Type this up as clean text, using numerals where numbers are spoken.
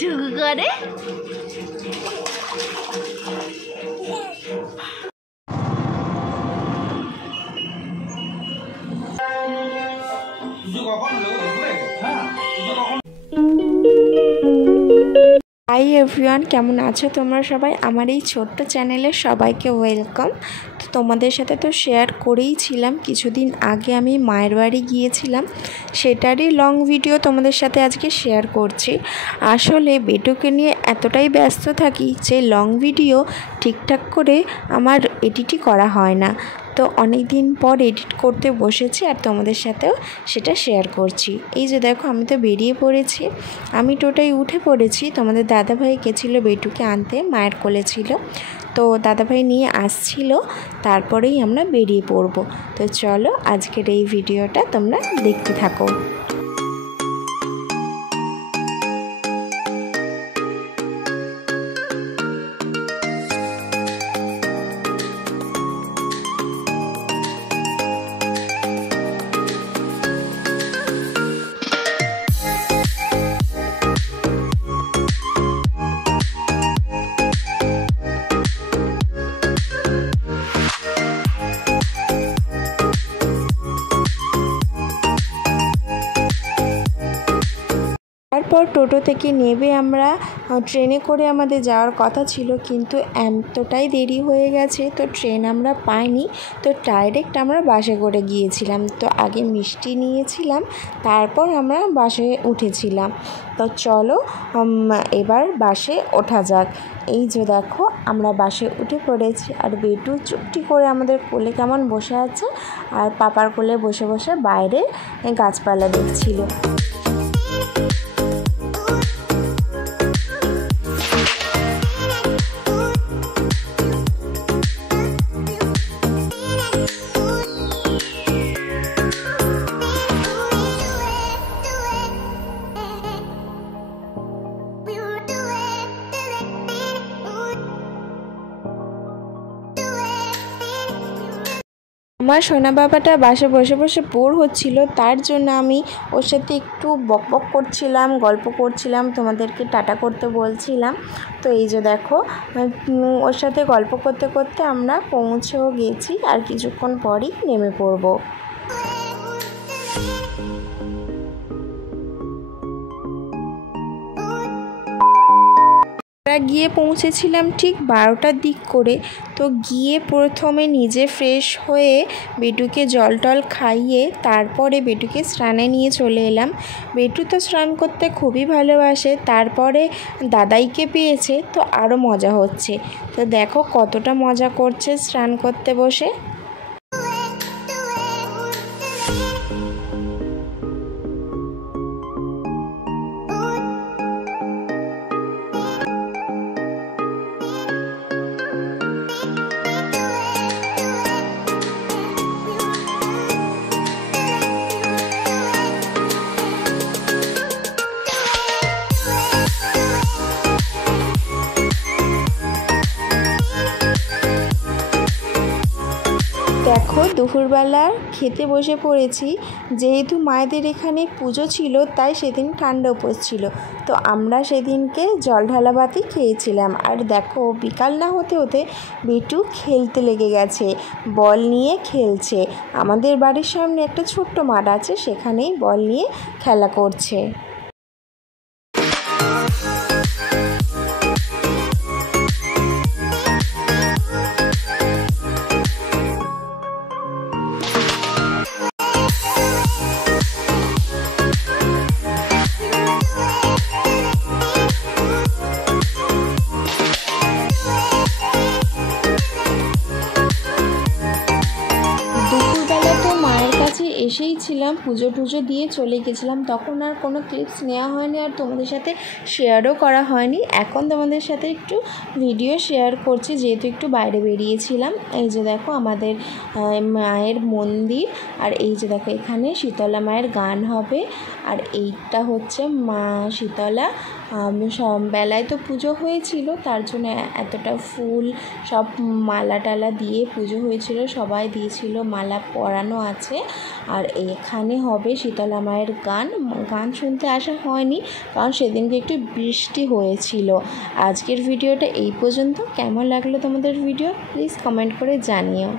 টুকু করে hi everyone, কেমন আছো তোমরা সবাই? আমার এই ছোট্ট চ্যানেলে সবাইকে ওয়েলকাম। তো তোমাদের সাথে তো শেয়ার করেইছিলাম কিছুদিন আগে আমি মায়ের বাড়ি গিয়েছিলাম, সেটারই লং ভিডিও তোমাদের সাথে আজকে শেয়ার করছি। আসলে বেটুকে নিয়ে এতটাই ব্যস্ত থাকি যে লং ভিডিও ঠিকঠাক করে আমার এডিটই করা হয় না। তো অনেক দিন পর এডিট করতে বসেছি আর তোমাদের সাথেও সেটা শেয়ার করছি। এই যে দেখো, আমি তো বেরিয়ে পড়েছি, আমি টোটাই উঠে পড়েছি। তোমাদের দাদাভাই গেছিলো বেটুকে আনতে, মায়ের কোলে ছিল, তো দাদাভাই নিয়ে আসছিল, তারপরেই আমরা বেরিয়ে পড়ব। তো চলো আজকের এই ভিডিওটা তোমরা দেখতে থাকো। তারপর টোটো থেকে নেমে আমরা ট্রেনে করে আমাদের যাওয়ার কথা ছিল, কিন্তু এতটাই দেরি হয়ে গেছে তো ট্রেন আমরা পাইনি। তো ডাইরেক্ট আমরা বাসে করে গিয়েছিলাম। তো আগে মিষ্টি নিয়েছিলাম, তারপর আমরা বাসে উঠেছিলাম। তো চলো এবার বাসে ওঠা যাক। এই যে দেখো, আমরা বাসে উঠে পড়েছি আর বেটু চুপটি করে আমাদের কোলে কেমন বসে আছে আর পাপার কোলে বসে বসে বাইরে গাছপালা দেখছিল। আমার সোনা বাবাটা বাসে বসে বসে বোর হচ্ছিল, তার জন্য আমি ওর সাথে একটু বকবক করছিলাম, গল্প করছিলাম, তোমাদেরকে টাটা করতে বলছিলাম। তো এই যে দেখো, ওর সাথে গল্প করতে করতে আমরা পৌঁছেও গেছি আর কিছুক্ষণ পরই নেমে পড়বো। গিয়ে পৌঁছেছিলাম ঠিক 12টার দিক করে। তো গিয়ে প্রথমে নিজে ফ্রেশ হয়ে বেটুকে জল টল খাইয়ে তারপরে বেটুকে স্নানে নিয়ে চলে এলাম। বেটু তো স্নান করতে খুবই ভালোবাসে, তারপরে দাদাইকে পেয়েছে তো আরও মজা হচ্ছে। তো দেখো কতটা মজা করছে স্নান করতে বসে। দেখো দুপুরবেলা খেতে বসে পড়েছি। যেহেতু মায়েদের এখানে পুজো ছিল তাই সেদিন ঠান্ডা উপোস ছিল, তো আমরা সেদিনকে জল ঢালা ভাতই খেয়েছিলাম। আর দেখো বিকাল না হতে হতে বেটু খেলতে লেগে গেছে, বল নিয়ে খেলছে। আমাদের বাড়ির সামনে একটা ছোট্ট মাঠ আছে, সেখানেই বল নিয়ে খেলা করছে। এসেই ছিলাম, পুজো টুজো দিয়ে চলে গেছিলাম, তখন আর কোনো ক্লিপস নেওয়া হয়নি আর তোমাদের সাথে শেয়ারও করা হয়নি। এখন তোমাদের সাথে একটু ভিডিও শেয়ার করছি, যেহেতু একটু বাইরে বেরিয়েছিলাম। এই যে দেখো আমাদের মায়ের মন্দির, আর এই যে দেখো এখানে শীতলা মায়ের গান হবে আর এইটা হচ্ছে মা শীতলা। বেলায় তো পুজো হয়েছিল, তার জন্য এতটা ফুল সব মালা টালা দিয়ে পুজো হয়েছিল, সবাই দিয়েছিল, মালা পরানো আছে। আর এখানে হবে শীতলা মায়ের গান শুনতে আসা হয়নি, কারণ সেদিনকে একটু বৃষ্টি হয়েছিল। আজকের ভিডিওটা এই পর্যন্ত। কেমন লাগলো তোমাদের ভিডিও প্লিজ কমেন্ট করে জানিও।